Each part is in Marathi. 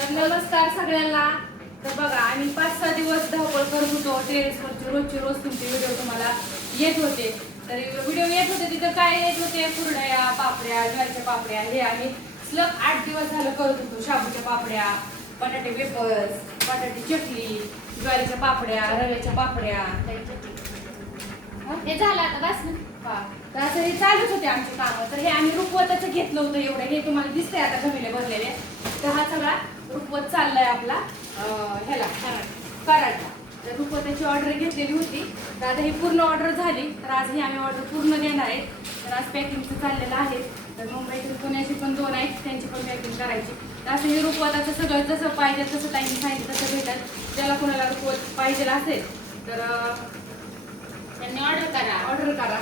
तर नमस्कार सगळ्यांना. तर बघा आम्ही पाच सहा दिवस धावपळ करत होतो. टेरेसवरचे रोजचे रोज तुमचे व्हिडिओ तुम्हाला येत होते. तर व्हिडिओ येत होते तिथं काय येत होते? कुरड्या पापड्या ज्वारीच्या पापड्या हे आम्ही सलग आठ दिवस झालं करत होतो. शाबूच्या पापड्या बटाटे वेपर्स बटाटे चकली ज्वारीच्या पापड्या रव्याच्या पापड्या. हे? झालं आता बस ना. तर असं हे चालूच होते आमचे कामं. तर हे आम्ही रुपवताचं घेतलं होतं एवढं. हे तुम्हाला दिसतंय आता जमिले भरलेले. तर हा सगळा आपला ह्याला कराडला तर रुपवताची ऑर्डर घेतलेली होती. तर आता ही पूर्ण ऑर्डर झाली. तर आज ही आम्ही ऑर्डर पूर्ण देणार आहे. तर आज पॅकिंगचं चाललेलं आहे. तर मुंबईतील पुण्याची पण दोन आहेत. त्यांची पण पॅकिंग करायची. तर असं हे रुपवताचं सगळं जसं पाहिजे तसं टाईम सांगितलं तसं भेटत ज्याला कोणाला रुपवत पाहिजे असेल तर त्यांनी ऑर्डर करा. ऑर्डर करा.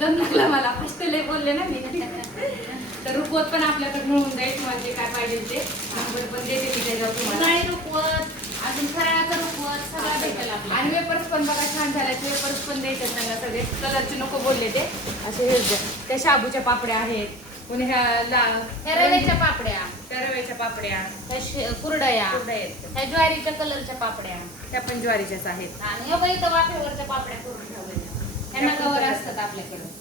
दम लागला मला. फर्स्ट लय बोलले ना मी. तर रुपवत पण आपल्याकडे मिळून जाईल. तुम्हाला जे काय पाहिजे ते. नंबर पण देते. तुम्हाला अजून फराळाचं सगळं भेटेल आणि वेपर्स पण बघा छान वेपर्स पण द्यायचे त्यांना सगळे. कलरचे नको बोलले ते. असे हे द्या. त्या शाबूच्या पापड्या आहेत. कोणी ह्या ला ह्या रव्याच्या पापड्या. त्या रव्याच्या पापड्या. ह्या शे- कुरडया. कुरड्या आहेत. ह्या ज्वारीच्या कलरच्या पापड्या. त्या पण ज्वारीच्याच आहेत. आणि इथं वाफेवरच्या पापड्या करून ठेवलेल्या. ह्यांना कवर असतात आपल्याकडे.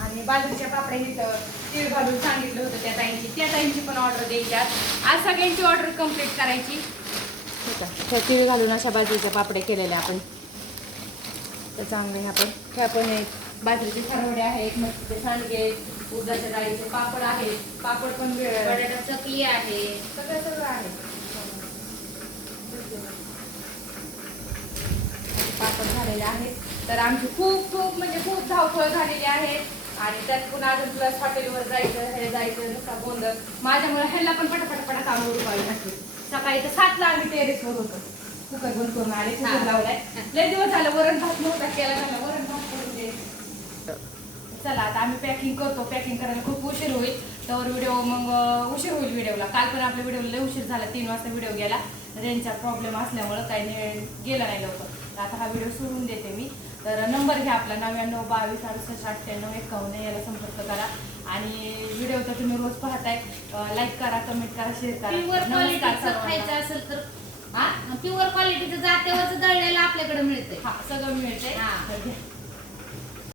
आणि बाजरीच्या पापड्या इथं तीळ घालून सांगितलं होतं त्या ताईंची. त्या ताईंची पण ऑर्डर द्यायची आज सगळ्यांची ऑर्डर कंप्लीट करायची. त्या तीळ घालून अशा बाजरीच्या पापड्या केलेल्या आपण. तर चांगले ह्या पण ह्या पण आहेत बाजरीचे खरवडे आहेत मच्छीचे सांडगे आहेत उडदाच्या डाळीचे पापड आहेत पापड पण बटाटा चकली आहे. सगळं सगळं आहे. पापड झालेले आहेत. तर आमची खूप खूप म्हणजे खूप धावपळ झालेली आहे. आणि त्यात पुन्हा अजून प्लस हॉटेलवर जायचं हे जायचं नुसता गोंधळ माझ्यामुळे ह्याला पण पटापटापटा काम उरवावी लागते सकाळी तर सातला आम्ही टेरेसवर होतो. कुकर बंद करून आले कुकर. लावलाय. लय दिवस झालं वरण भात नव्हता केला झाला वरण भात करून दे. चला आता आम्ही पॅकिंग करतो. पॅकिंग करायला खूप उशीर होईल. तर व्हिडिओ मग उशीर होईल व्हिडिओला काल पण आपल्या व्हिडिओला लय उशीर झाला. तीन वाजता व्हिडिओ गेला. रेंजचा प्रॉब्लेम असल्यामुळं काही गेला नाही लवकर. आता हा व्हिडिओ सोडून देते मी. तर नंबर घ्या आपला नव्याण्णव बावीस अडुसष्ट अठ्ठ्याण्णव एकावन्न याला संपर्क करा. आणि व्हिडिओ तर तुम्ही रोज पाहताय. लाईक करा कमेंट करा शेअर प्युअर करा नमस्कार क्वालिटीचं खायचं सर्वांना. असेल तर. हा? प्युअर क्वालिटीचं जात्यावरचं दळलेलं आपल्याकडे मिळतंय. हा सगळं मिळतंय. हा. तर घ्या.